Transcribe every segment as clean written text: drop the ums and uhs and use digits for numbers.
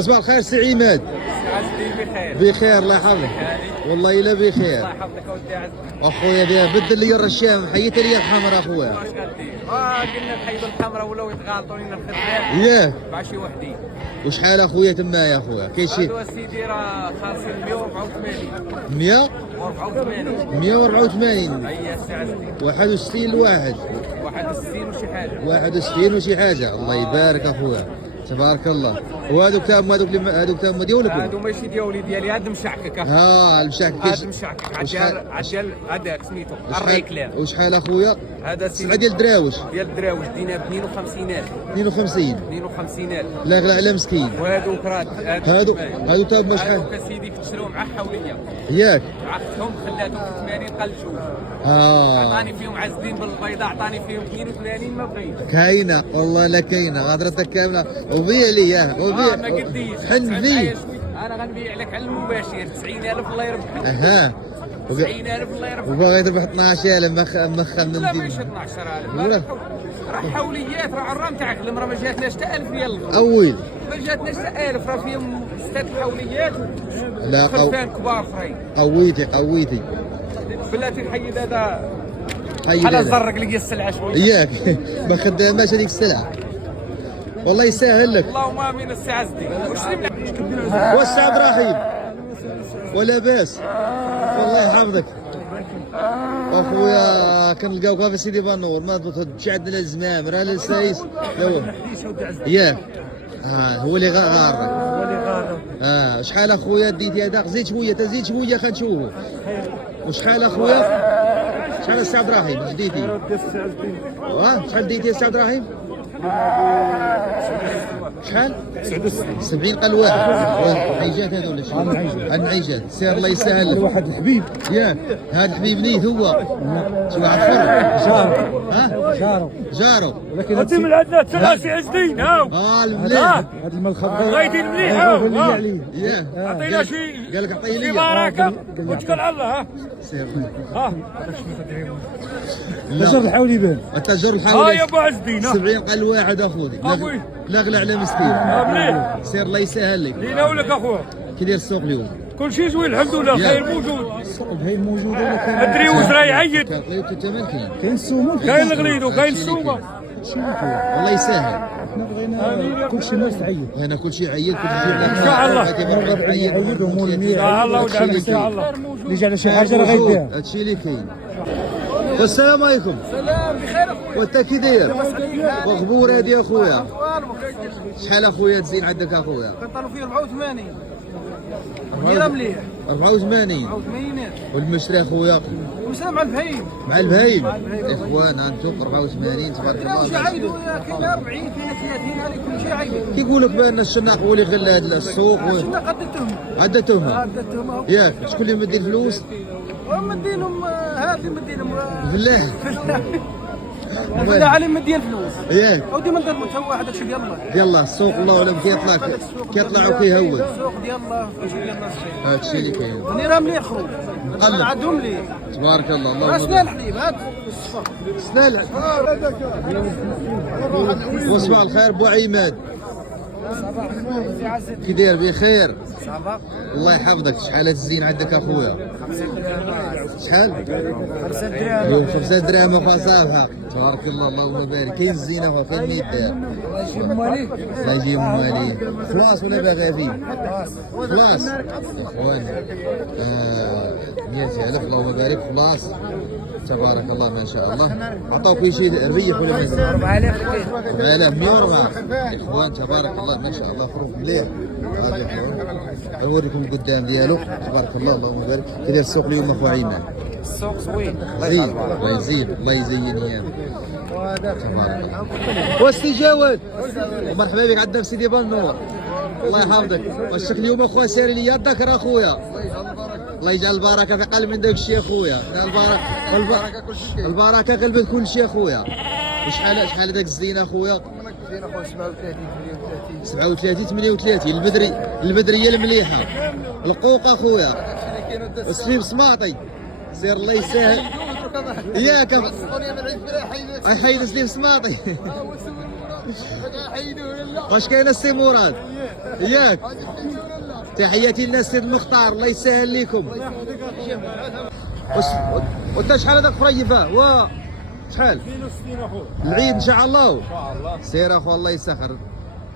صباح الخير سي عماد. بخير. بخير الله يحفظك. والله الا بخير. الله يحفظك اودي عزيز. اخويا بدل لي الرشام، حيت لي الحمراء اخويا. واش غادير؟ قلنا نحيدوا الحمراء ولاو يتغالطوا لنا الخدام. ياك مع شي وحدين. وشحال اخويا تما يا اخويا؟ كاين شي هادو سيدي راه خالصين 184. 100 184. 184 هيا السي عزيز. 61 لواحد. 61 وشي حاجه. 61 وشي حاجه. الله يبارك اخويا تبارك الله. وهذوك تاهم هذوك تاهم ديالكم؟ هادو ماشي ديالي ديالي هاد مشعكك. ها المشاكل هاد مشعكك عديال هذاك سميتو الريكلام. وشحال اخويا؟ هذا سبعه ديال الدراوش. ديال الدراوش دينا ب 52000. 52 52000. لا غلا على مسكين. وهادوك راه هادو تاهم شحال؟ هادوك سيدي كتشرو مع حوليه. ياك عقدتهم خلاتهم في 80 قل جوج. عطاني فيهم عز الدين بالبيضاء، عطاني فيهم 82 ما بغيت. كاينه والله لا كاينه غادرتك كامله. وبيع لي ياه وبيع. ما قديش حن فيه. انا غنبيع لك على المباشر 90000 الله يربحك. 90000 الله يربحك. وباغي تربح 12000 مخمم. لا ماشي 12000 ولا راه حوليات، راه عرام تاعك المراه ما جاتناش حتى 1000 ريال. اول ما جاتناش حتى 1000 راه فيهم 6 حوليات. لا خرفان كبار فري. قويتي بلاتي نحيد هذا حيد بحال هذا. زرق لي السلعه شويه. ياك ما خداماش هذيك السلعه. والله يسهل لك. اللهم امين السي عزتي. واش واش عبد الرحيم ولا باس. الله يحفظك اخويا. كنلقاوك في سيدي بانور ما تمشي عندنا الزمام راه للسايس. ياك هو اللي غارك. شحال اخويا ديتي هذا؟ زيد شويه تزيد شويه خنشوفو. وشحال اخويا؟ شحال السي عبد الرحيم جديتي؟ شحال ديتي السي عبد الرحيم؟ شحال؟ 70 قال واحد. عيجات هذول ولا شنو؟ العيجات. سير الله يسهل لك. واحد الحبيب ياك هذا الحبيب نيت هو شو عفر؟ جارو جارو ولكن غادي من عندنا ثلاثة عزدين هاو. المليح. هذا الملخبط غايدين مليح اللي هاو. عليه. ياه عطينا شي قال لك عطيه شي لي. بركة وتكل على الله. ها سير ها تجر الحولي بان التجر ها الحولي. يا ابو عزدين. 70 قال واحد اخوذي. أبوي. لا غلا على مسكين. مليح سير الله يسهل لك. لينا ولك اخويا. كي داير السوق اليوم؟ كل شيء زوين الحمد لله. خير موجود. هي موجوده ولكن ادري واش راه يعيد. كان طيب الثمن كاين. كاين السومه كاين الغليظ وكاين السومه. والله يسهل. حنا بغينا كل شيء الناس تعيد. هنا كل شيء عيد كل شيء إن شاء الله. يعيدهم ان شاء الله ودعم ان شاء الله. اللي جا على شي حاجه راه غيديها. هادشي اللي كاين. والسلام عليكم. سلام بخير اخويا. وانت كي داير؟ واخبار هادي اخويا؟ شحال اخويا تزين عندك اخويا؟ كنطلعوا فيه 84. ديرها مليح. 84 84 والمشري اخويا وسلام على البهيم. مع البهيم. اخوان انتم 84 تبارك كاين شي الله. عيدوا كاين 40 كاين 30 هذه كل شيء عيدوا. كيقول لك بان الشناق هو اللي غلى هذا السوق شنو قدتهم؟ عدتهم. قدتهم ياك شكون اللي مدي الفلوس؟ ومدينهم هذه مدينهم بالله بالله علي مدين فلوس. ياك ودي من ضربوا تا واحد هادشي ديال الله. يلا السوق الله ولا كيطلع وكيهود. السوق ديال الله هادشي ديال الله. هادشي اللي كاين. نيرها مليح خروج. مقلب. عندهم مليح. تبارك الله راه اللهم سنان الحليب هاد الصفا. سنان. وصباح الخير بو عماد. كي داير بخير؟ الله يحفظك. شحال الزين عندك اخويا؟ شحال؟ 5 دراهم. اليوم 5 دراهم وفصافها. تبارك الله اللهم بارك. كاين الزينه اخويا كاين 100 درهم. الله يجيب مالي. خلاص ولا باغي فيه؟ خلاص اخواني. 100,000 اللهم بارك. خلاص تبارك الله ما شاء الله. عطاوك شي ريح ولا ما؟ 4000 4000 104 اخوان تبارك الله ما شاء الله خروج مليح. هذا اخوان نوريكم القدام ديالو تبارك الله اللهم بارك. كيداير السوق اليوم اخو عيمان؟ السوق زوين. زين الله يزيد الله يزين ايام تبارك الله. وسي جواد ومرحبا بك عندنا في سيدي بانور. الله يحفظك. والشكل اليوم اخويا سيري لي الذكر اخويا. الله يجعل البركه في قلب من داك الشيء اخويا. البركه قلبت كل شيء اخويا. شحال هذاك الزين اخويا؟ 37 38 البدريه المليحه. القوق اخويا. السليم سماطي. سير الله يسهل. ياك حيد سليم سماطي. واش كاين السي مراد؟ ياك تحياتي للناس سيد المختار الله يسهل لكم. وانت شحال هذاك فريفه و شحال؟ العيد ان شاء الله. سير اخو الله يسخر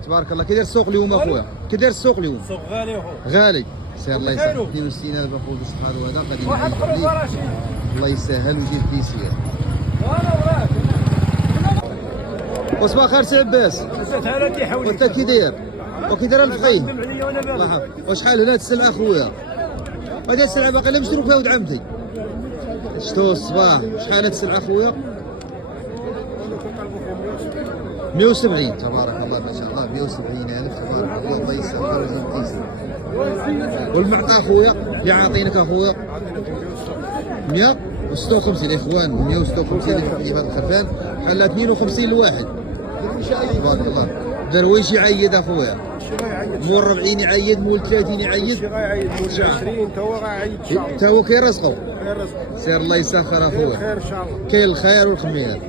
تبارك الله. كي داير السوق اليوم اخويا؟ كي داير السوق اليوم؟ السوق غالي اخو. غالي. سير الله يسهل. 62,000 اخويا بالصحاب وهذا غادي الله يسهل ويجيب كيسير. وصباح الخير سي عباس. وانت كي داير؟ وكي داير الفقيه؟ الله يحفظك. وشحال هنا السلعه اخويا؟ هذه السلعه باقي لا مشترو فيها ولد عمتي. شتو الصباح شحال هاد السلعه اخويا؟ 170 تبارك الله ما شاء الله. 170,000 تبارك الله الله يسهل ويجيب كيسير. والمعطى اخويا اللي عاطينك اخويا 156 اخوان. 156 كيف هذا الخرفان حلا 52 الواحد تبارك الله. درويش يعيد اخويا، مول 40 يعيد، مول 30 يعيد، مول 20 تو غايعيد ان شاء الله. تا هو كيرزقوا. سير الله يسخر اخويا. خير ان شاء الله. كاين الخير والخميره.